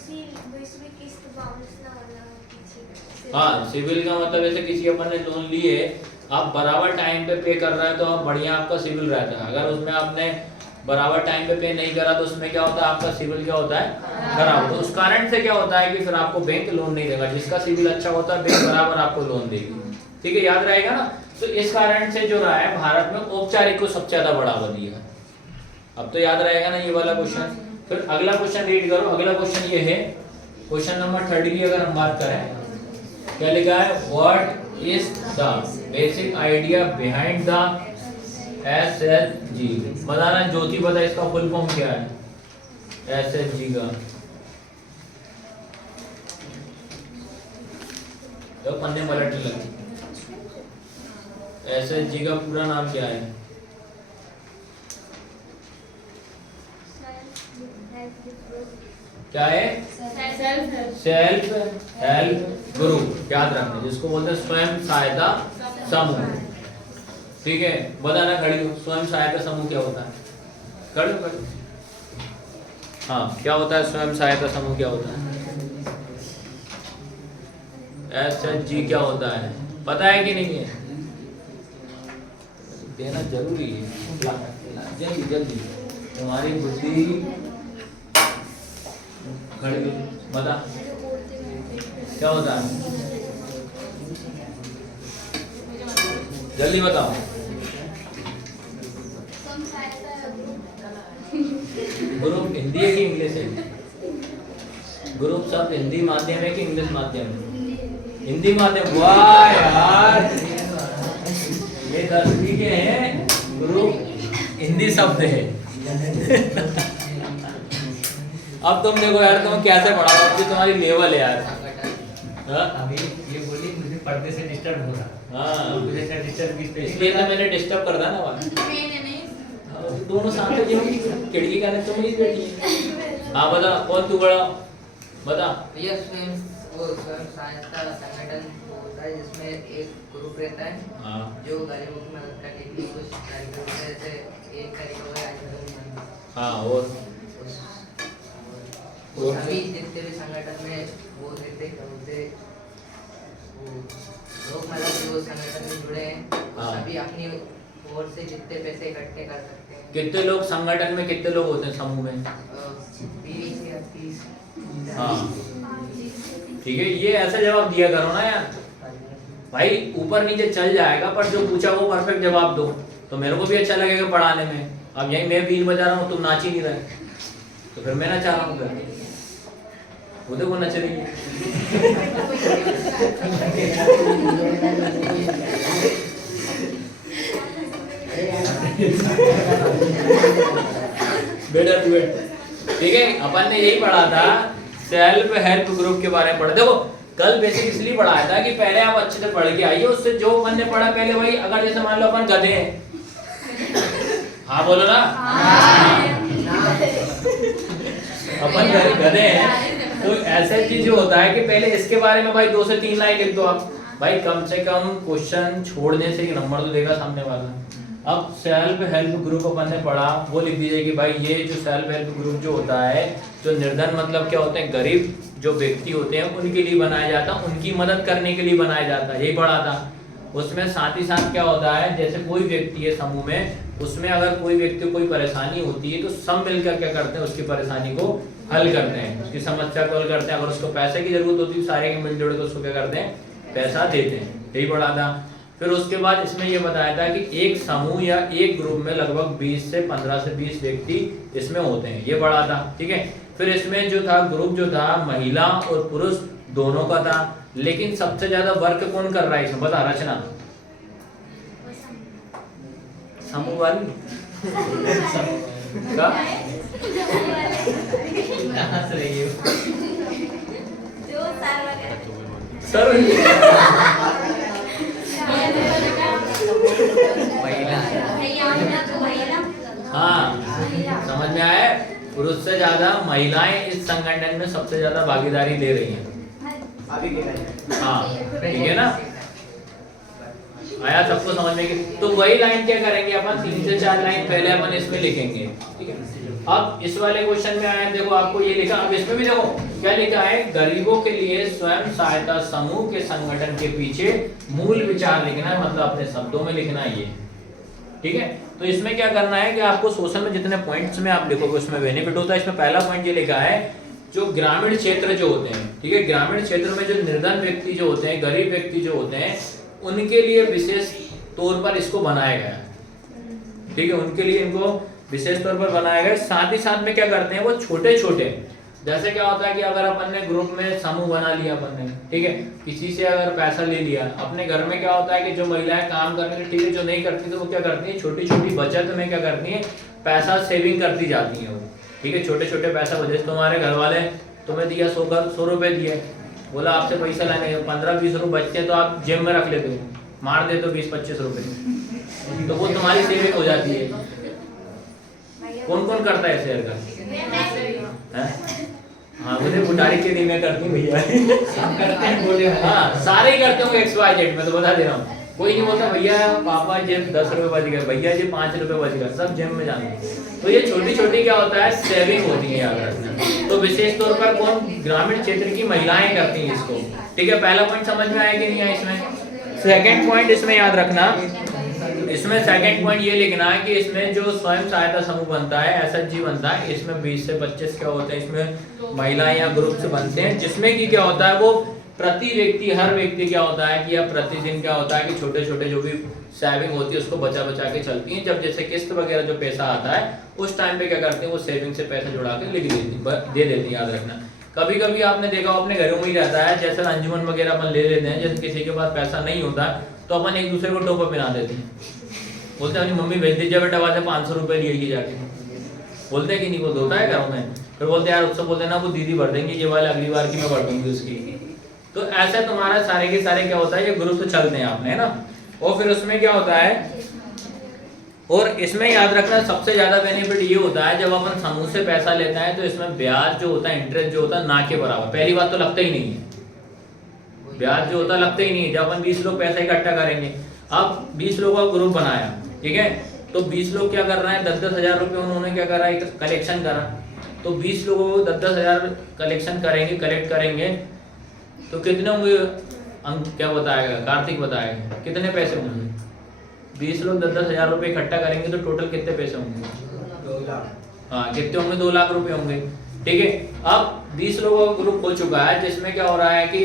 किस्त बाउंस ना होना किसी। हाँ, सिविल का मतलब ऐसे किसी अपन ने लोन ली है, आप बराबर टाइम पे कर रहे हैं तो आप बढ़िया आपका सिविल रहता है। अगर उसमें आपने बराबर टाइम पे नहीं करा तो उसमें क्या होता है, आपका सिविल क्या होता है, खराब। तो उस कारण से क्या होता है कि फिर आपको बैंक लोन नहीं देगा। जिसका सिविल अच्छा होता है बैंक बराबर आपको लोन देगी, ठीक है, याद रहेगा ना। तो इस कारण से जो रहा है भारत में औपचारिक को सबसे ज्यादा बढ़ावा दिया। अब तो याद रहेगा ना ये वाला क्वेश्चन। फिर अगला क्वेश्चन रीड करो। अगला क्वेश्चन ये है, क्वेश्चन नंबर 30 की अगर हम बात करें, क्या लिखा है, what is the basic idea behind the SHG। बताना ज्योति, बता इसका फुल फॉर्म क्या है SHG का। तो पन्ने पलटने लगे। SHG का पूरा नाम क्या है? क्या है? सेल्फ हेल्प ग्रुप, याद रखना, जिसको बोलते हैं स्वयं सहायता समूह, ठीक है। बताना खड़ी हो, स्वयं सहायता समूह क्या होता है? खड़ी। हाँ, क्या होता है स्वयं सहायता समूह, क्या होता है? SHG क्या होता है, पता है कि नहीं है? देना जरूरी है, जल्दी जल्दी, तुम्हारी बुद्धि खड़ी हो, बता क्या होता है, जल्दी बताओ। ग्रुप हिंदी है कि इंग्लिश है? ग्रुप शब्द हिंदी माध्यम है कि इंग्लिश माध्यम है? हिंदी माध्यम। वाह यार, ये 10वीं के हैं, ग्रुप हिंदी शब्द है। अब तुम देखो यार, तुम कैसे पढ़ाओ, अब तुम्हारी लेवल है यार। अभी ये बोली मुझे पर्दे से डिस्टर्ब हो रहा। हाँ, मुझे से डिस्टर्ब इसलिए तो मैंने डिस्टर्ब कर दिया ना वहाँ। दोनों साथ में जो खिड़की का तो मेरी बेटी है। हाँ बता, कौन तू बड़ा बता। ये स्वयं सहायता संगठन होता है जिसमें एक ग्रुप रहता है, हाँ जो गरीबों की मदद करने के लिए कुछ कार्यक्रम जैसे एक कार्यक्रम है। हाँ, और सभी जितने भी संगठन में वो रहते होते लोग, मतलब जो संगठन में जुड़े हैं वो हाँ। सभी अपनी ओर से जितने पैसे इकट्ठे कर सकते हैं। कितने लोग संगठन में, कितने लोग होते हैं समूह में? 20 या 30। हाँ ठीक है, ये ऐसा जवाब दिया करो ना यार भाई, ऊपर नीचे चल जाएगा पर जो पूछा वो परफेक्ट जवाब दो तो मेरे को भी अच्छा लगेगा पढ़ाने में। अब यही मैं बीन बजा रहा हूँ, तुम नाच ही नहीं रहे, तो फिर मैं ना चाह रहा हूँ फिर। वो देखो नच रही है। Better to better. ठीक है, अपन ने यही पढ़ा था, सेल्फ हेल्प ग्रुप के बारे में पढ़ा। देखो कल बेसिक इसलिए पढ़ाया था कि पहले आप अच्छे से पढ़ के आइए, उससे जो अपन ने पढ़ा पहले वही। अगर जैसे मान लो अपन गधे हैं, हाँ बोलो ना, अपन गधे हैं, तो ऐसा चीज जो होता है कि पहले इसके बारे में भाई 2 से 3 लाइन लिख दो आप, भाई कम से कम क्वेश्चन छोड़ने से ही नंबर तो देगा सामने वाला। अब सेल्फ हेल्प ग्रुप अपन ने पढ़ा, वो लिख दीजिए कि भाई ये जो सेल्फ हेल्प ग्रुप जो होता है, जो निर्धन मतलब क्या होते हैं, गरीब जो व्यक्ति होते हैं उनके लिए बनाया जाता है, उनकी मदद करने के लिए बनाया जाता है, यही पढ़ा था। उसमें साथ ही साथ क्या होता है, जैसे कोई व्यक्ति है समूह में, उसमें अगर कोई व्यक्ति को कोई परेशानी होती है तो सब मिलकर क्या करते हैं, उसकी परेशानी को हल करते हैं, उसकी समस्या को हल करते हैं। अगर उसको पैसे की जरूरत होती है सारे के मिलजुल के उसको क्या करते हैं, पैसा देते हैं, यही पढ़ा था। फिर उसके बाद इसमें ये बताया था कि एक समूह या एक ग्रुप में लगभग 20 से 15 से 20 व्यक्ति इसमें होते हैं, ये पढ़ा था। ठीक है, फिर इसमें जो था ग्रुप जो था महिला और पुरुष दोनों का था, लेकिन सबसे ज्यादा वर्क कौन कर रहा है इसमें, बता रचना, समूह वाली का हंस रही हो। जो सर वगैरह सर महिला भैया तो भैया हाँ समझ में आया, पुरुष से ज्यादा महिलाएं इस संगठन में सबसे ज्यादा भागीदारी ले रही हैं। हाँ ठीक है ना, आया सबको समझ में कि तो वही लाइन क्या करेंगे अपन, 3 से 4 लाइन पहले अपन इसमें लिखेंगे। ठीक है, अब इस वाले क्वेश्चन में आया, देखो आपको ये लिखा, अब इसमें भी देखो क्या लिखा है, गरीबों के लिए स्वयं सहायता समूह के संगठन के पीछे मूल विचार लिखना है, मतलब अपने शब्दों में लिखना है ये। ठीक है, तो इसमें क्या करना है कि आपको सोशल में जितने पॉइंट्स में आप लिखोगे उसमें बेनिफिट होता है। इसमें पहला पॉइंट ये लिखा है, जो ग्रामीण क्षेत्र जो होते हैं, ठीक है, ग्रामीण क्षेत्र में जो निर्धन व्यक्ति जो होते हैं, गरीब व्यक्ति जो होते हैं, उनके लिए विशेष तौर पर इसको बनाया गया है। ठीक है, उनके लिए इनको विशेष तौर पर बनाया गया है। साथ ही साथ में क्या करते हैं वो छोटे छोटे, जैसे क्या होता है कि अगर अपन ने ग्रुप में समूह बना लिया अपन ने, ठीक है, किसी से अगर पैसा ले लिया, अपने घर में क्या होता है कि जो महिलाएं काम करने के, ठीक है, जो नहीं करती तो वो क्या करती है, छोटी छोटी बचत में क्या करती है, पैसा सेविंग करती जाती है वो। ठीक है, छोटे छोटे पैसा, जैसे तुम्हारे घर वाले तुम्हें दिया 100 रुपए दिए, बोला आपसे पैसा लाने 15-20 रुपए बचते हैं तो आप जेब में रख लेते हो, मार देते हो 20-25 रुपए, तो वो तुम्हारी सेविंग हो जाती है। कौन कौन करता है शेयर का? हाँ मुझे बुढ़ारी के लिए मैं करती हूँ भैया, करते हैं बोले हाँ सारे ही करते होंगे XYZ, मैं तो बता दे रहा हूँ, कोई नहीं बोलता भैया पापा जेब 10 रुपए बच गए, भैया जेब 5 रुपए बच गए, सब जेब में जाते हैं। तो ये छोटी छोटी क्या होता है, सेविंग होती है, याद रखना। तो विशेष तौर पर कौन, ग्रामीण क्षेत्र की महिलाएं करती हैं इसको। ठीक है, पहला पॉइंट समझ में आया कि नहीं आया इसमें। सेकंड पॉइंट इसमें याद रखना, इसमें सेकंड पॉइंट ये लिखना है कि इसमें जो स्वयं सहायता समूह बनता है, SHG बनता है, इसमें 20 से 25 क्या होते हैं, इसमें महिलाएं या ग्रुप से बनते हैं, जिसमें कि क्या होता है वो प्रति व्यक्ति, हर व्यक्ति क्या होता है कि या प्रतिदिन क्या होता है कि छोटे छोटे जो भी सेविंग होती है उसको बचा बचा के चलती हैं। जब जैसे किस्त वगैरह जो पैसा आता है उस टाइम पे क्या करते हैं वो सेविंग से पैसा जुड़ा के लिख दे देती है, याद रखना। कभी कभी आपने देखा अपने घरों में ही रहता है, जैसे अंजुमन वगैरह अपन ले लेते हैं, जैसे किसी के पास पैसा नहीं होता तो अपन एक दूसरे को टोपा पहना देते हैं, बोलते हैं अपनी मम्मी भेज दीजिए बेटा वहाँ से 500 रुपये लिए जाके, बोलते हैं कि नहीं, बोलते होता है घरों में। फिर बोलते यार उससे बोलते ना वो दीदी भर देंगे ये वाले, अगली बार की मैं भर दूंगी उसकी। तो ऐसा तुम्हारा सारे के सारे क्या होता है, ये ग्रुप तो चलते हैं आपने, है ना। और फिर उसमें क्या होता है, और इसमें याद रखना सबसे ज्यादा बेनिफिट ये होता है जब अपन समूह से पैसा लेते हैं तो इसमें ब्याज जो होता है, इंटरेस्ट जो होता है ना के बराबर, पहली बात तो लगता ही नहीं है, ब्याज जो होता है लगता ही नहीं है। जब अपन 20 लोग पैसा इकट्ठा करेंगे, अब 20 लोगों का ग्रुप बनाया, ठीक है, तो 20 लोग क्या कर रहे हैं, 10-10 हजार रुपये उन्होंने क्या करा, कलेक्शन करा, तो 20 लोगों को 10-10 हजार कलेक्शन करेंगे, कलेक्ट करेंगे, तो कितने होंगे, अंक क्या बताएगा, कार्तिक बताएगा कितने पैसे होंगे। 20 लोग 10-10 हजार रुपये इकट्ठा करेंगे तो टोटल कितने पैसे होंगे, 2 लाख। हाँ कितने होंगे, 2 लाख रुपए होंगे। ठीक है, अब 20 लोगों का ग्रुप हो चुका है जिसमें क्या हो रहा है कि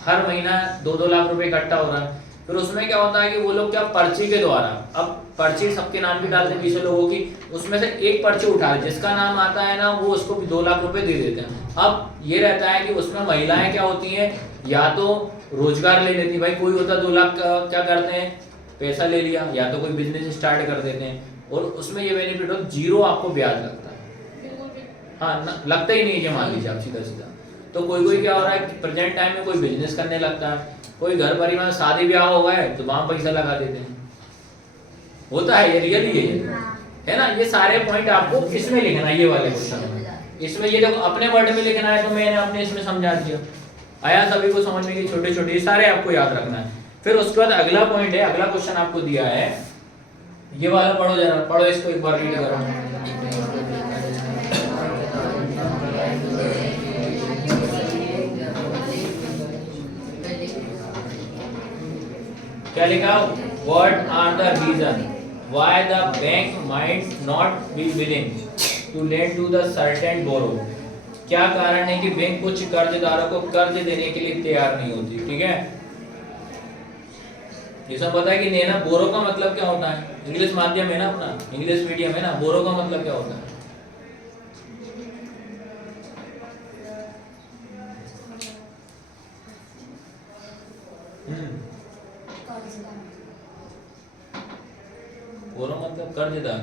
हर महीना 2-2 लाख रुपए इकट्ठा हो रहा है। फिर उसमें क्या होता है कि वो लोग क्या पर्ची के द्वारा, अब पर्ची सबके नाम भी डालते हैं 20 लोगों की, उसमें से एक पर्ची उठा जिसका नाम आता है ना वो उसको 2 लाख रुपए दे देते हैं। अब ये रहता है कि उसमें महिलाएं क्या होती हैं, या तो रोजगार ले लेती, भाई कोई होता 2 लाख का क्या करते हैं पैसा ले लिया, या तो कोई बिजनेस स्टार्ट कर देते हैं, और उसमें ये बेनिफिट हो 0 आपको ब्याज लगता है। बिल्कुल भी हाँ लगता ही नहीं है, मान लीजिए आप सीधा सीधा। तो कोई क्या हो रहा है प्रेजेंट टाइम में कोई बिजनेस करने लगता है, कोई घर परिवार शादी ब्याह हो गए तो वहां पैसा लगा देते हैं, होता है ये रियल ही है ना। ये सारे पॉइंट आपको किसमें लिखना है, ये वाले क्वेश्चन में। इसमें ये देखो अपने वर्ड में लिखना है तो मैंने अपने इसमें समझा दिया, आया सभी को समझ में कि छोटे छोटे सारे आपको याद रखना है। फिर उसके बाद अगला पॉइंट है, अगला क्वेश्चन आपको दिया है, ये वाला पढ़ो जरा, पढ़ो इसको एक बार रीड करो। क्या लिखा, what are the reason why the bank might not be willing to lend to the certain borrow. क्या कारण है कि बैंक कुछ कर्जदारों को कर्ज देने के लिए तैयार नहीं होती। ठीक है, ये सब पता है कि लेना, बोरो का मतलब क्या होता है, इंग्लिश माध्यम है ना अपना, इंग्लिश मीडियम है ना, बोरो का मतलब क्या होता है। बोरो मतलब कर्जदार,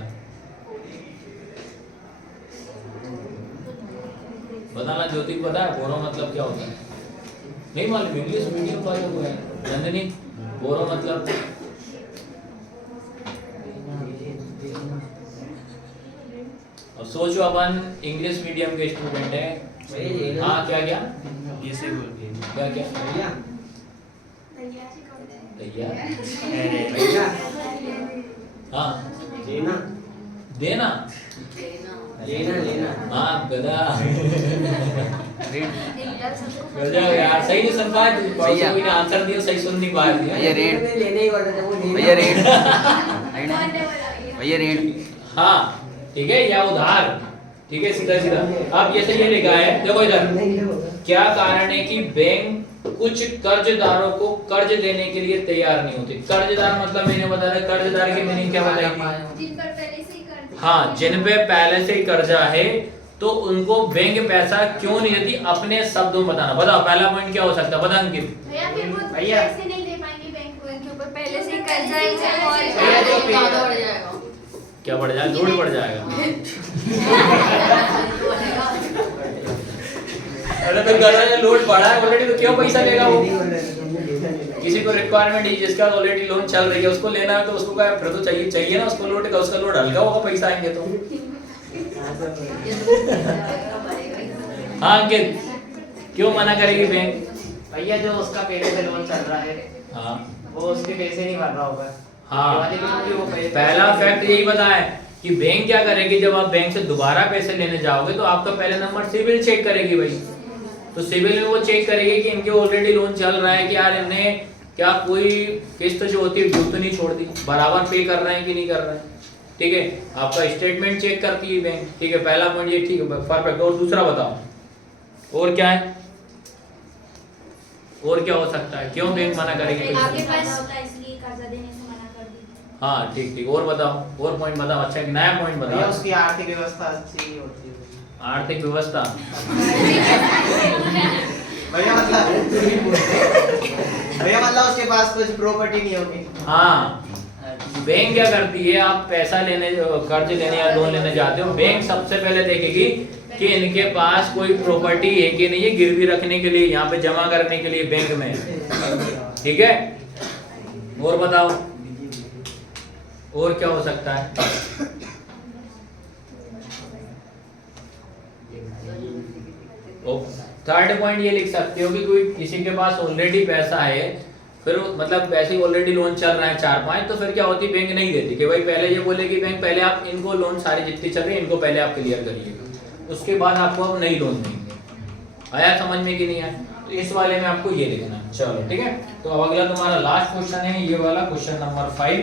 बताना ज्योति को पता है बोरो मतलब क्या होता है, नहीं मालूम, इंग्लिश मीडियम वाले को है नंदिनी, बोरो मतलब अब सोचो अपन इंग्लिश मीडियम के स्टूडेंट है। हाँ क्या क्या ये से बोल के क्या क्या भैया हाँ लेना देना लेना लेना हाँ गधा भैया यार सही नहीं सुन पाए, कोई ने आंसर दिया सही सुन नहीं पाया भैया रेड, लेने ही वाला था वो भैया रेड, भैया रेड। हाँ ठीक है, या उधार, ठीक है सीधा सीधा। अब ये सही लिखा है, देखो इधर, क्या कारण है कि बैंक कुछ कर्जदारों को कर्ज देने के लिए तैयार नहीं होते। कर्जदार मतलब मैंने बताया, कर्जदार की मीनिंग क्या बताई थी, जिन पर पहले से ही कर्ज, हाँ जिन पे पहले से ही कर्जा है तो उनको बैंक पैसा क्यों नहीं देती, अपने शब्दों में बताना। बताओ पहला पॉइंट क्या हो सकता है, बता अंकित। भैया फिर वो भैया। पैसे नहीं दे पाएंगे बैंक को, उनके ऊपर पहले से ही कर्जा है और भैया जो ज्यादा बढ़ जाएगा। क्या बढ़ जाएगा, लोड बढ़ जाएगा। अरे तो कर्जा लोड बढ़ा है ऑलरेडी, तो क्यों पैसा लेगा वो। किसी को रिक्वायरमेंट है जिसका ऑलरेडी लोन चल रही है उसको लेना है, तो उसको क्या फिर तो चाहिए ना उसको लोड का, उसका लोड हल्का होगा पैसा आएंगे तो। हाँ अंकित, क्यों मना करेगी बैंक। भैया जो उसका पहले से लोन चल रहा है हाँ वो उसके पैसे नहीं भर रहा होगा। हाँ वाले लोन भी वो पैसे, पहला फैक्ट यही बताया कि बैंक क्या करेगी, जब आप बैंक से दोबारा पैसे लेने जाओगे तो आपका पहले नंबर सिविल चेक करेगी भाई। तो सिविल में वो चेक करेगी कि इनके ऑलरेडी लोन चल रहा है कि यार इनने क्या कोई किस्त जो होती है ड्यू तो नहीं छोड़ दी, बराबर पे कर रहे हैं कि नहीं कर रहे हैं। ठीक है, आपका स्टेटमेंट चेक करती है बैंक। ठीक है, पहला पॉइंट ये ठीक है, परफेक्ट। और दूसरा बताओ और क्या है, और क्या हो सकता है, क्यों बैंक मना करेगी। आपके पास होता है इसलिए कर्जा देने से मना कर दी। हाँ ठीक ठीक, और बताओ, और पॉइंट बताओ, अच्छा एक नया पॉइंट भैया बताओ। उसकी आर्थिक व्यवस्था अच्छी होती है। आर्थिक व्यवस्था, भैया मतलब उसके पास कुछ प्रॉपर्टी नहीं होगी। हाँ बैंक क्या करती है, आप पैसा लेने कर्ज लेने या लोन लेने जाते हो, बैंक सबसे पहले देखेगी कि इनके पास कोई प्रॉपर्टी है कि नहीं है गिरवी रखने के लिए, यहाँ पे जमा करने के लिए बैंक में। ठीक है, और बताओ और क्या हो सकता है। थर्ड पॉइंट ये लिख सकते हो कि कोई किसी के पास ऑलरेडी पैसा है, फिर मतलब वैसे ही ऑलरेडी लोन चल रहा है 4-5, तो फिर क्या होती है बैंक नहीं देती कि भाई पहले ये बोले कि बैंक पहले आप इनको लोन सारी जितनी चल रही है इनको पहले आप क्लियर करिए, उसके बाद आपको अब नई लोन देंगे। आया समझ में कि नहीं आया, तो इस वाले में आपको ये लिखना है। चलो ठीक है, तो अब अगला तुम्हारा लास्ट क्वेश्चन है ये वाला, क्वेश्चन नंबर 5।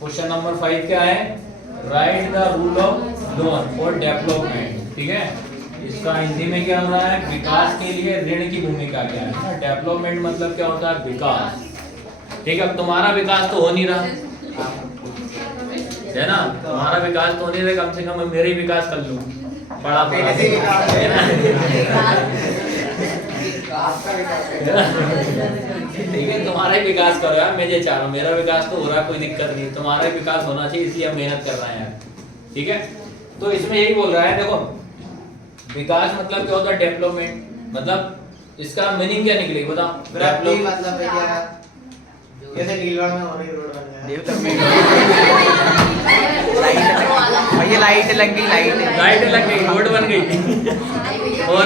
क्वेश्चन नंबर 5 क्या है, right the rule of loan for development. ठीक है, इसका हिंदी में क्या हो रहा है, विकास के लिए ऋण की भूमिका क्या है। डेवलपमेंट मतलब क्या होता है, विकास। ठीक है, अब तुम्हारा विकास तो हो नहीं रहा है ना, तुम्हारा विकास तो हो नहीं रहा, कम से कम मैं मेरे ही विकास कर लूँ बड़ा बड़ा, है ना? ठीक है, तुम्हारा ही विकास करो यार, मैं ये चाह रहा हूँ, मेरा विकास तो हो रहा है, कोई दिक्कत नहीं, तुम्हारा ही विकास होना चाहिए, इसलिए हम मेहनत कर रहे हैं यार। ठीक है, तो इसमें यही बोल रहा है, देखो विकास मतलब क्या होता है, डेवलपमेंट, मतलब इसका मीनिंग क्या निकलेगी बताओ? वृद्धि मतलब भैया जैसे नीलगढ़ में और ही रोड बन गया भैया लाइट लग गई, लाइट लग गई, रोड बन गई, और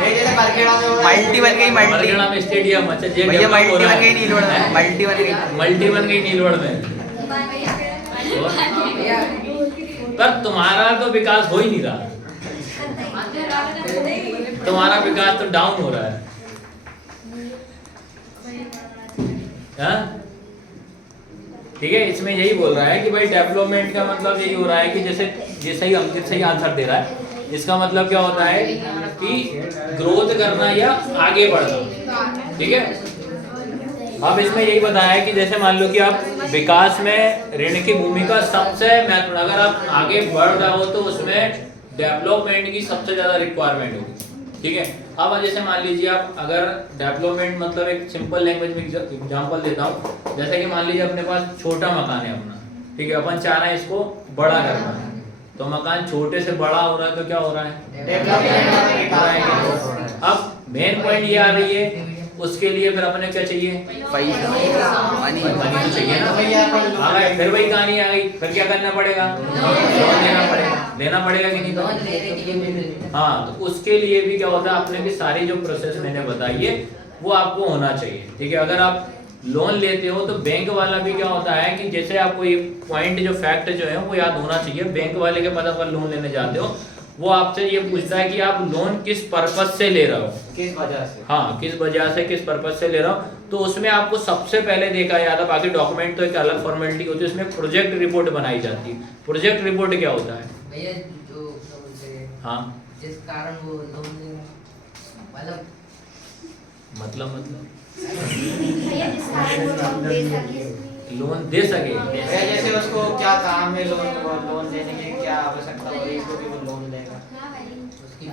जैसे बरखेड़ा में मल्टी बन गई, मल्टी बरगड़ा में स्टेडियम, अच्छा ये भैया डेवलप हो मल्टी रहा बन गई है, नीलवड़ में, मल्टी बन गई, मल्टी बन गई नीलवड़ में, पर तुम्हारा तो विकास हो ही नहीं रहा, तुम्हारा विकास तो डाउन हो रहा है, हाँ? ठीक है, इसमें यही बोल रहा है कि भाई डेवलपमेंट का मतलब यही हो रहा है कि जैसे सही अंकित सही आंसर दे रहा है, इसका मतलब क्या होता है कि ग्रोथ करना या आगे बढ़ना। ठीक है, अब इसमें यही बताया है कि जैसे मान लो कि आप विकास में ऋण की भूमिका सबसे महत्वपूर्ण, अगर आप आगे बढ़ रहे हो तो उसमें डेवलपमेंट की सबसे ज्यादा रिक्वायरमेंट होगी। ठीक है, अब जैसे मान लीजिए आप अगर डेवलपमेंट मतलब एक सिंपल लैंग्वेज में एग्जांपल देता हूँ, जैसे कि मान लीजिए अपने पास छोटा मकान है अपना, ठीक है, अपन चाह रहे हैं इसको बड़ा करना है, तो मकान छोटे से बड़ा हो रहा है तो क्या हो रहा है, अब मेन पॉइंट ये आ रही है, उसके लिए फिर अपने क्या चाहिए, मनी तो चाहिए ना, आ गए, फिर वही कहानी आ गई, फिर क्या करना पड़ेगा, लोन लेना पड़ेगा कि नहीं, तो हाँ, तो उसके लिए भी क्या होता है, अपने की सारी जो प्रोसेस मैंने बताई है वो आपको होना चाहिए। ठीक है, अगर आप लोन लेते हो तो बैंक वाला भी क्या होता है कि जैसे आपको ये पॉइंट जो फैक्ट जो है वो याद होना चाहिए, बैंक वाले के पास अगर लोन लेने जाते हो वो आपसे ये पूछता है कि आप लोन किस पर्पस से ले रहे हो, किस वजह से, हाँ किस वजह से, किस पर्पस से ले रहा हो, तो उसमें आपको सबसे पहले देखा जाता है, बाकी डॉक्यूमेंट तो एक अलग फॉर्मेलिटी होती है, उसमें प्रोजेक्ट रिपोर्ट बनाई जाती है। प्रोजेक्ट रिपोर्ट क्या होता है भैया जो क्या बोलते हैं, हाँ जिस कारण वो लोन मतलब भैया जिस कारण वो लोन दे सके। लोन दे सके, भैया जैसे उसको क्या काम है, लोन लेने की क्या आवश्यकता हो रही है, इसको भी वो लोन लेगा, उसकी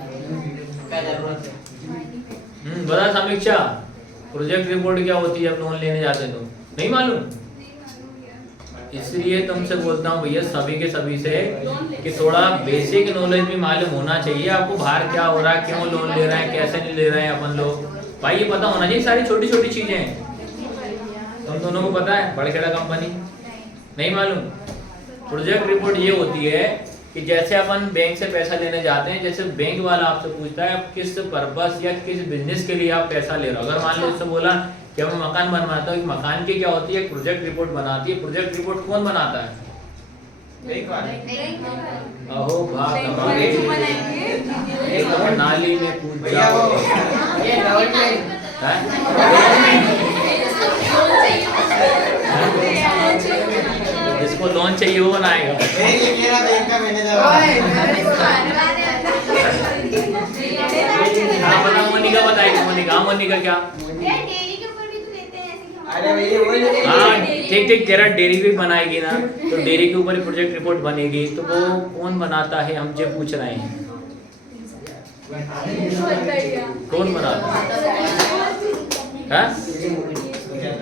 क्या जरूरत है। बता समीक्षा, प्रोजेक्ट रिपोर्ट क्या होती है, अब लोन लेने जाते तो नहीं मालूम, इसलिए तुमसे बोलता हूँ भैया सभी के सभी से कि थोड़ा बेसिक नॉलेज भी मालूम होना चाहिए आपको, बाहर क्या हो रहा है, क्यों लोन ले रहे हैं, कैसे नहीं ले रहे हैं अपन लोग, भाई ये पता होना चाहिए, सारी छोटी छोटी चीजें हैं। तुम दोनों को पता है बड़खेड़ा कंपनी नहीं मालूम, प्रोजेक्ट रिपोर्ट ये होती है कि जैसे अपन बैंक से पैसा लेने जाते हैं, जैसे बैंक वाला आपसे पूछता है आप किस पर्पस या किस बिजनेस के लिए आप पैसा ले रहे हो, अगर मान लो उससे बोला कि मैं मकान बनवाता हूँ, मकान की क्या होती है, एक प्रोजेक्ट रिपोर्ट बनाती है, प्रोजेक्ट रिपोर्ट कौन बनाता है, अहो भाग नाली में कूद जाओ, जिसको लोन चाहिए वो बनाएगा, मेरा बैंक का मैनेजर हाँ बता मोनिका बताएगी, मोनिका, मोनिका क्या, डेयरी के ऊपर भी तो लेते हैं ऐसे कि अरे भैया वही हाँ ठीक ठीक, तेरा डेयरी भी बनाएगी ना, तो डेयरी के ऊपर ही प्रोजेक्ट रिपोर्ट बनेगी, तो वो कौन बनाता है, हम जो पूछ रहे हैं कौन बनाता है,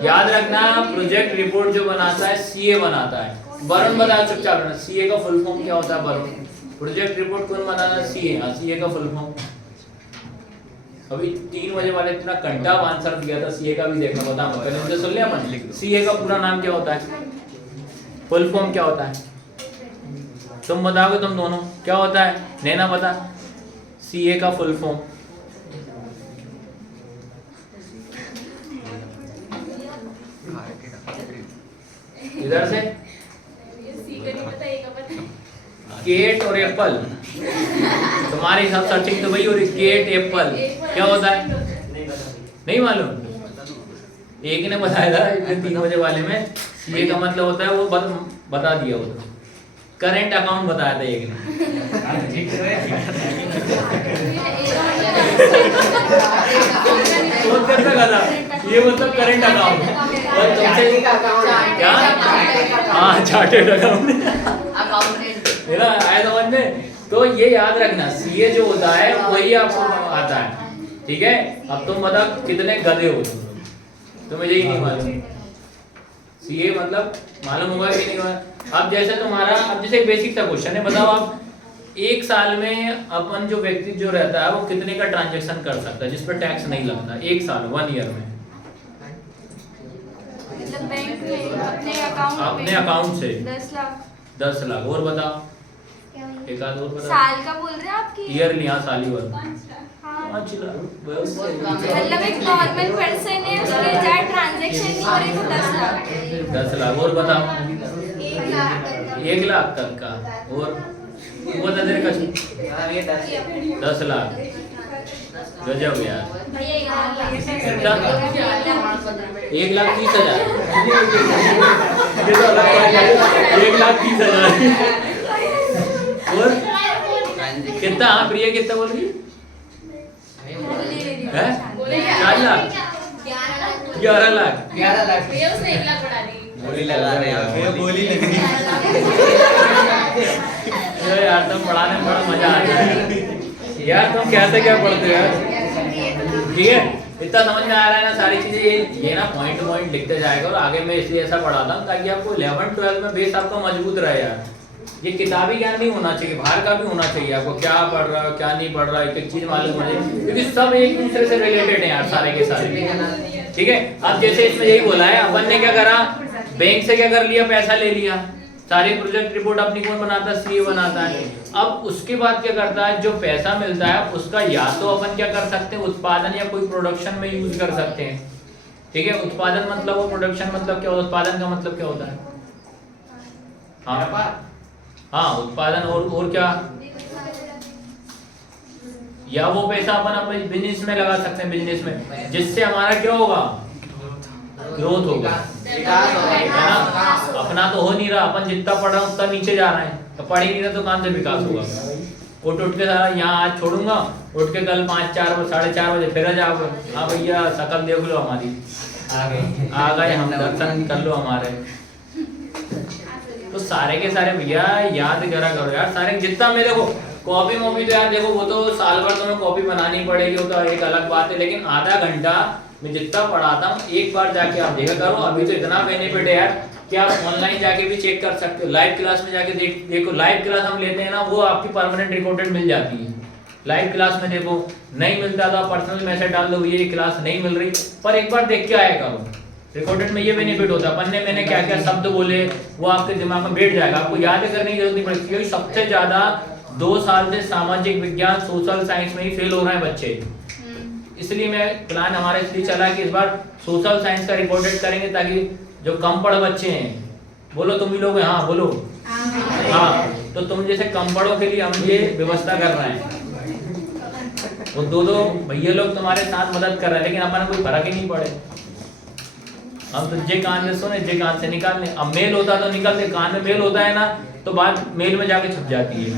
याद रखना प्रोजेक्ट रिपोर्ट जो बनाता है सीए बनाता है, वरुण बता चुपचाप रहना, सीए का फुल फॉर्म क्या होता है वरुण, प्रोजेक्ट रिपोर्ट कौन बनाता है, सीए, हाँ सीए का फुल फॉर्म, अभी 3 बजे वाले इतना घंटा आंसर दिया था, सीए का भी देखना, बता मत पहले मुझे सुन लिया अपन, सीए का पूरा नाम क्या होता है, फुल फॉर्म क्या होता है, तुम बताओगे तुम दोनों क्या होता है, नैना बता, सीए का फुल फॉर्म, इधर से केट और एप्पल, तुम्हारे हिसाब सर्चिंग तो वही हो रही, केट एप्पल क्या होता है, नहीं मालूम, एक ने बताया था 3 बजे वाले में, सीए का मतलब होता है वो बता दिया, वो तो करेंट अकाउंट बताया था एक ने, ये मतलब करेंट अकाउंट, और तुमसे क्या? हाँ चार्टेड अकाउंटेंट अकाउंटेंट मेरा आया समझ में। तो ये याद रखना, सीए जो होता है वही आपको आता है, ठीक है। अब तुम बताओ कितने गधे हो तुम्हें यही नहीं मालूम। सीए मतलब मालूम होगा कि नहीं होगा। अब जैसे तुम्हारा, अब जैसे एक बेसिक सा क्वेश्चन है, बताओ आप एक साल में अपन जो व्यक्ति जो रहता है वो कितने का ट्रांजैक्शन कर सकता है जिस पर टैक्स नहीं लगता, एक साल 1 ईयर में? मतलब बैंक में अपने अकाउंट से 10 लाख 10 लाख। और बताओ एक आध और बताओ। साल का बोल रहे हैं आपकी? ईयरली, हाँ साली भर 5 लाख। 5 लाख। मतलब एक नॉर्मल पर्सन है उसके ज्यादा ट्रांजैक्शन नहीं हो रही तो 10 लाख। 10 लाख। और बताओ 1 लाख तक 1 लाख तक का। और तू बता तेरे का 10 लाख। गजब यार। कितना? 1,30,000। 1,30,000। और कितना? हाँ प्रिया कितना बोल रही है? 4 लाख 11 लाख 11 लाख भैया उसने 1 लाख बढ़ा दी। बोली लगा रहे हैं, बोली लग रही अरे यार तुम पढ़ाने में बड़ा मजा आ रहा है यार। तुम कैसे क्या पढ़ते हो यार? ठीक है, इतना समझ में आ रहा है ना सारी चीजें। ये ना पॉइंट पॉइंट लिखते जाएगा। और आगे मैं इसलिए ऐसा पढ़ाता हूँ ताकि आपको 11 12 में बेस आपका मजबूत रहे यार। ये किताबी ज्ञान नहीं होना चाहिए, बाहर का भी होना चाहिए। आपको क्या पढ़ रहा है क्या नहीं पढ़ रहा है, एक चीज मालूम होना चाहिए, क्योंकि सब एक दूसरे से रिलेटेड है यार, सारे के सारे। ठीक है, अब जैसे इसमें यही बोला है, अपन ने क्या करा, बैंक से क्या कर लिया, पैसा ले लिया। सारी प्रोजेक्ट रिपोर्ट अपनी कौन बनाता है? सीए बनाता है। अब उसके बाद क्या करता है, जो पैसा मिलता है उसका या तो अपन क्या कर सकते हैं, उत्पादन या कोई प्रोडक्शन में यूज कर सकते हैं। ठीक है, उत्पादन मतलब और प्रोडक्शन मतलब क्या होता है? उत्पादन का मतलब क्या होता है? हाँ उत्पादन और क्या, या वो पैसा अपन अपने बिजनेस में लगा सकते हैं, बिजनेस में, जिससे हमारा क्या होगा, ग्रोथ होगा, है ना। अपना तो हो नहीं रहा, अपन जितना पढ़ रहा उतना नीचे जा रहा है, तो पढ़ ही नहीं रहा तो कहाँ से विकास होगा। उठ के सारा यहाँ आज छोड़ूंगा, उठ के कल 5 4 4:30 बजे फिर जाओगे, हाँ भैया शकल देख लो हमारी, आ गए हम, दर्शन कर लो हमारे। तो सारे के सारे भैया याद करा करो यार, सारे जितना मेरे को कॉपी मॉपी तो यार देखो, वो तो साल भर तुम्हें कॉपी बनानी पड़ेगी, वो तो एक अलग बात है, लेकिन आधा घंटा मैं जितना पढ़ाता हूँ एक बार जाके आप देखा करो। अभी तो इतना बेनिफिट है यार कि आप ऑनलाइन जाके भी चेक कर सकते हो, लाइव क्लास में जाके देखो। लाइव क्लास हम लेते हैं ना, वो आपकी परमानेंट रिकॉर्डेड मिल जाती है। लाइव क्लास में देखो, नहीं मिलता तो आप पर्सनल मैसेज डाल दो, ये क्लास नहीं मिल रही, पर एक बार देख के आया करो। रिकॉर्डेड में ये बेनिफिट होता है, अपन ने मैंने क्या क्या शब्द बोले वो आपके दिमाग में बैठ जाएगा, आपको याद करने की जरूरत नहीं पड़ेगी। क्योंकि सबसे ज्यादा 2 साल से सामाजिक विज्ञान सोशल साइंस में ही फेल हो रहे हैं बच्चे। इसलिए मैं प्लान हमारा इसलिए चला कि इस बार सोशल साइंस का रिकॉर्डेड करेंगे, ताकि जो कम पढ़ बच्चे हैं, बोलो तुम भी लोग, हाँ बोलो, हाँ, तो तुम जैसे कम पढ़ो के लिए हम ये व्यवस्था कर रहे हैं। वो 2 भैया लोग तुम्हारे साथ मदद कर रहे हैं, लेकिन अपन कोई फर्क ही नहीं पड़े। हम तो जे कान से सुने, जे कान से निकालने। अब मेल होता तो निकलते, कान में मेल होता है ना तो बात मेल में जाके छप जाती है।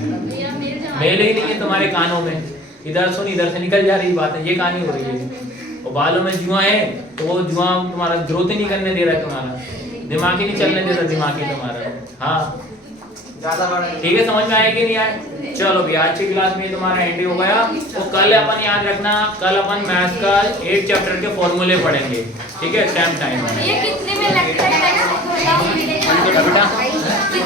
मेल ही नहीं है तुम्हारे कानों में, इधर सुन इधर से निकल जा रही बात है, ये कहानी हो रही है। और बालों में जुआ है तो वो जुआ तुम्हारा ग्रोथ ही नहीं करने दे रहा है, तुम्हारा दिमाग ही नहीं चलने दे रहा, दिमाग ही तुम्हारा। हाँ ठीक है, समझ में आया कि नहीं आया? चलो भी आज की क्लास में तुम्हारा एंड हो गया। तो कल अपन याद रखना, कल अपन मैथ्स का 8 चैप्टर के फॉर्मूले पढ़ेंगे, ठीक है, सेम टाइम। ये कितने में लगता है? बेटा